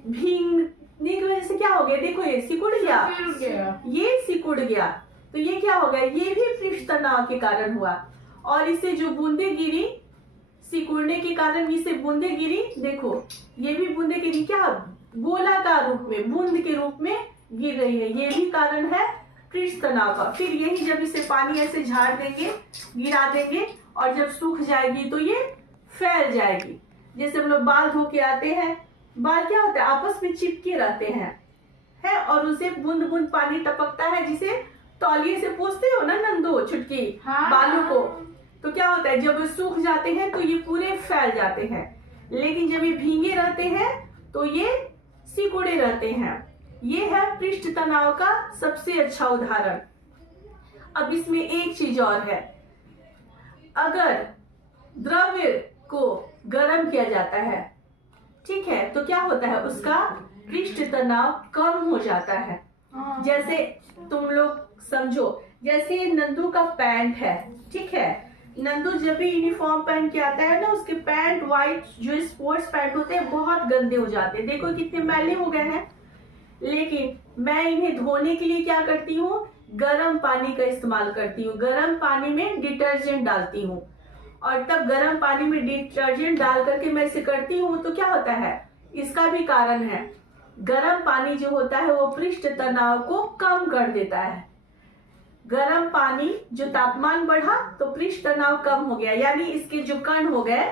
भीगने की वजह से क्या हो गया, देखो ये सिकुड़ गया, ये सिकुड़ गया, तो ये क्या हो गया, ये भी पृष्ठ तनाव के कारण हुआ। और इससे जो बूंदे गिरी, सिकुड़ने के कारण इससे बूंदे गिरी, देखो ये भी बूंदे गिरी, क्या गोलाकार रूप में, बूंद के रूप में गिर रही है, ये भी कारण है पृष्ठ तनाव का। फिर यही जब इसे पानी ऐसे झाड़ देंगे, गिरा देंगे, और जब सूख जाएगी तो ये फैल जाएगी। जैसे हम लोग बाल धो के आते हैं, बाल क्या होता है, आपस में चिपके रहते हैं, है, और उसे बूंद बूंद पानी टपकता है, जिसे तौलिए से पोंछते हो ना नंदो, छुटकी बालों को, तो क्या होता है, जब सूख जाते हैं तो ये पूरे फैल जाते हैं, लेकिन जब ये भीगे रहते हैं तो ये सिकुड़े रहते हैं। ये है पृष्ठ तनाव का सबसे अच्छा उदाहरण। अब इसमें एक चीज और है, अगर द्रव्य को गर्म किया जाता है, ठीक है, तो क्या होता है, उसका पृष्ठ तनाव कम हो जाता है। जैसे तुम लोग समझो, जैसे नंदू का पैंट है, ठीक है, नंदू जब भी यूनिफॉर्म पहन के आता है ना, उसके पैंट वाइट जो स्पोर्ट्स पैंट होते हैं बहुत गंदे हो जाते हैं, देखो कितने मैले हो गए हैं। लेकिन मैं इन्हें धोने के लिए क्या करती हूँ, गर्म पानी का इस्तेमाल करती हूँ, गर्म पानी में डिटर्जेंट डालती हूँ, और तब गर्म पानी में डिटर्जेंट डाल करके मैं इसे करती हूँ, तो क्या होता है, इसका भी कारण है, गर्म पानी जो होता है वो पृष्ठ तनाव को कम कर देता है। गर्म पानी, जो तापमान बढ़ा तो पृष्ठ तनाव कम हो गया, यानी इसके जो कण हो गए,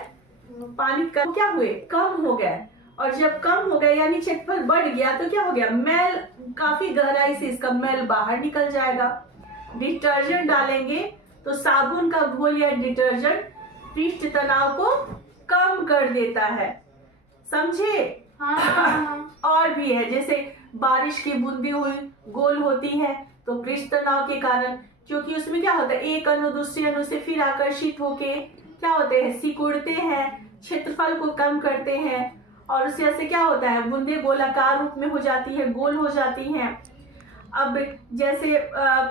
पानी कम क्या हुए, कम हो गए, और जब कम हो गए यानी क्षेत्रफल बढ़ गया, तो क्या हो गया, मैल, काफी गहराई से इसका मैल बाहर निकल जाएगा। डिटर्जेंट डालेंगे तो साबुन का घोल या डिटर्जेंट पृष्ठ तनाव को कम कर देता है, समझे। और भी है, जैसे बारिश की बूंदी हुई गोल होती है तो पृष्ठ तनाव के कारण, क्योंकि उसमें क्या होता है, एक अणु दूसरे अणु से फिर आकर्षित होके क्या होते हैं, सिकुड़ते हैं, क्षेत्रफल को कम करते हैं, और उससे ऐसे क्या होता है, बूंदे गोलाकार रूप में हो जाती है, गोल हो जाती हैं। अब जैसे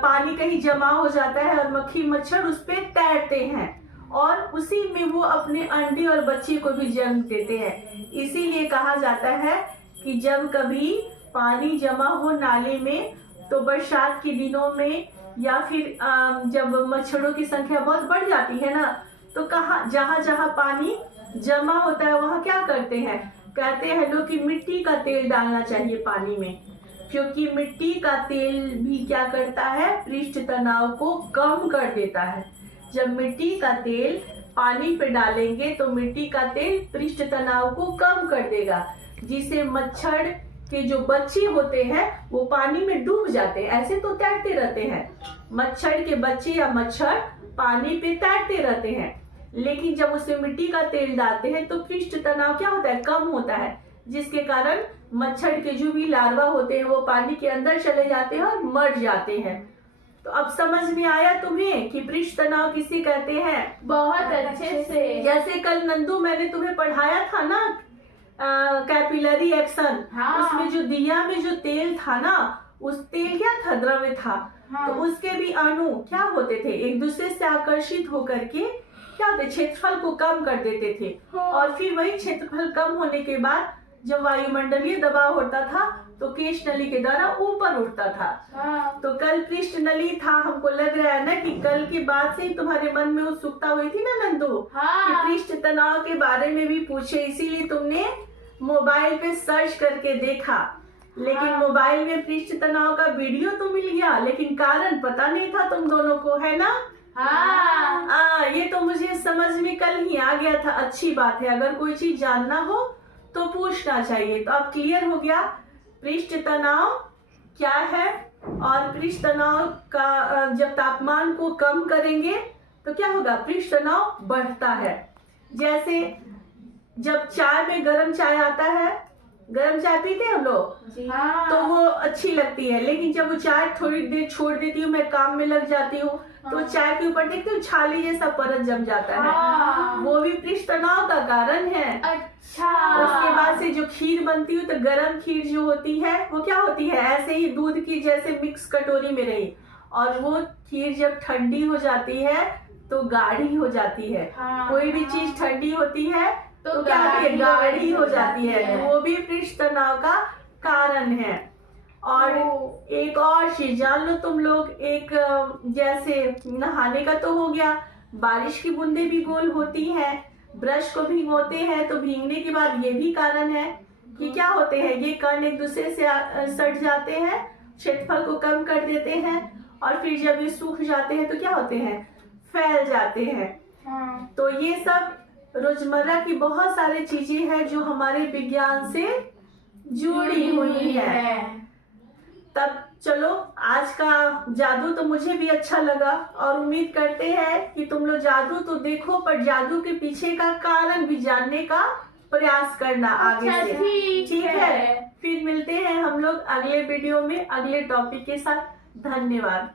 पानी कहीं जमा हो जाता है और मक्खी मच्छर उस पर तैरते हैं, और उसी में वो अपने अंडे और बच्चे को भी जन्म देते हैं। इसीलिए कहा जाता है कि जब कभी पानी जमा हो नाले में, तो बरसात के दिनों में, या फिर जब मच्छरों की संख्या बहुत बढ़ जाती है ना, तो कहाँ, जहाँ जहाँ पानी जमा होता है वहाँ क्या करते हैं, कहते हैं लोग कि मिट्टी का तेल डालना चाहिए पानी में, क्योंकि मिट्टी का तेल भी क्या करता है, पृष्ठ तनाव को कम कर देता है। जब मिट्टी का तेल पानी पे डालेंगे तो मिट्टी का तेल पृष्ठ तनाव को कम कर देगा, जिससे मच्छर के जो बच्चे होते हैं वो पानी में डूब जाते हैं, ऐसे तो तैरते रहते हैं, मच्छर के बच्चे या मच्छर पानी पे तैरते रहते हैं, लेकिन जब उसमें मिट्टी का तेल डालते हैं तो पृष्ठ तनाव क्या होता है, कम होता है, जिसके कारण मच्छर के जो भी लार्वा होते हैं वो पानी के अंदर चले जाते हैं और मर जाते हैं। तो अब समझ में आया तुम्हें कि पृष्ठ तनाव किसे कहते हैं? बहुत अच्छे से। जैसे कल नंदू मैंने तुम्हें पढ़ाया था ना, कैपिलरी एक्शन, उसमें जो दिया में जो तेल था ना, उस तेल क्या था, द्रव्य था, तो उसके भी अणु क्या होते थे, एक दूसरे से आकर्षित होकर के क्या होते, क्षेत्रफल को कम कर देते थे, और फिर वही क्षेत्रफल कम होने के बाद जब वायुमंडलीय दबाव होता था तो केश नली के द्वारा ऊपर उठता था। तो कल पृष्ठ नली था, हमको लग रहा है ना कि कल के बाद से ही तुम्हारे मन में उत्सुकता हुई थी ना नंदू, कि पृष्ठ तनाव के बारे में भी पूछे, इसीलिए तुमने मोबाइल पे सर्च करके देखा, लेकिन मोबाइल में पृष्ठ तनाव का वीडियो तो मिल गया, लेकिन कारण पता नहीं था तुम दोनों को, है ना। ये तो मुझे समझ में कल ही आ गया था। अच्छी बात है, अगर कोई चीज जानना हो तो पूछना चाहिए। तो अब क्लियर हो गया पृष्ठ तनाव क्या है, और पृष्ठ तनाव का जब तापमान को कम करेंगे तो क्या होगा, पृष्ठ तनाव बढ़ता है। जैसे जब चाय में गर्म चाय आता है, गर्म चाय पीते हैं हम लोग, तो वो अच्छी लगती है, लेकिन जब वो चाय थोड़ी देर छोड़ देती हूँ, मैं काम में लग जाती हूँ, तो चाय के ऊपर देखते हो छाली जैसा परत जम जाता है, वो भी पृष्ठ तनाव का कारण है। अच्छा। उसके बाद से जो खीर बनती है, तो गर्म खीर जो होती है वो क्या होती है, ऐसे ही दूध की जैसे मिक्स कटोरी में रही, और वो खीर जब ठंडी हो जाती है तो गाढ़ी हो जाती है। कोई भी चीज ठंडी होती है तो क्या होती है, गाढ़ी हो जाती है, तो वो भी पृष्ठ तनाव का कारण है। और एक और चीज जान लो तुम लोग, एक जैसे नहाने का तो हो गया, बारिश की बूंदें भी गोल होती हैं, ब्रश को भिगोते हैं तो भीगने के बाद ये भी कारण है कि क्या होते हैं, ये कण एक दूसरे से सट जाते हैं, क्षेत्रफल को कम कर देते हैं, और फिर जब ये सूख जाते हैं तो क्या होते हैं, फैल जाते हैं। तो ये सब रोजमर्रा की बहुत सारी चीजें हैं जो हमारे विज्ञान से जुड़ी हुई है। तब चलो, आज का जादू तो मुझे भी अच्छा लगा, और उम्मीद करते हैं कि तुम लोग जादू तो देखो पर जादू के पीछे का कारण भी जानने का प्रयास करना आगे से। ठीक है, फिर मिलते हैं हम लोग अगले वीडियो में अगले टॉपिक के साथ। धन्यवाद।